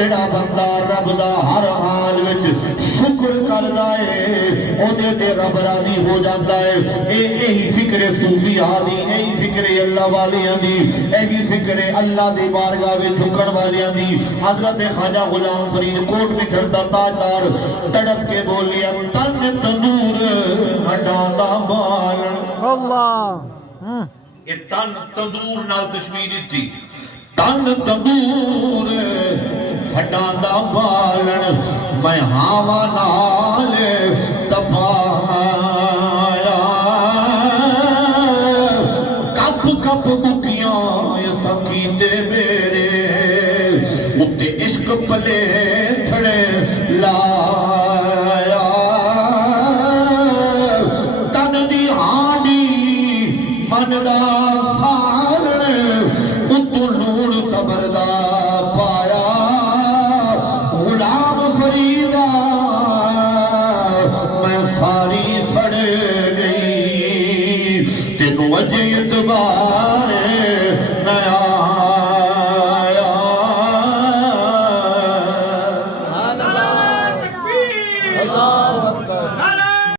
جڑا بندہ رب دا ہر حال وچ شکر کردا ہے اودے تے رب راضی ہو جاندا ہے یہی فکر صوفیاء دی یہی فکر اللہ والیاں دی یہی فکر اللہ دی بارگاہ وچ جھکن والیاں دی حضرت خواجہ غلام فرید کوٹ مٹھڑ دا تاجدار تڑپ کے بولیا تن تندور ہڈاں دا بالن اللہ یہ تن تندور نال تشبیہ تھی تن تندور ہڈاں دا بالن میں ہاواں نال تپایا کپ کپ بکیاں سکی تے میرے اتے عشق پلے تھڑے لایا تن دی ہانڈی من دا سالن اتو نور صبر دا پایا غلام فریدا میں ساری سڑ گئی تینو اج اعتبار نیا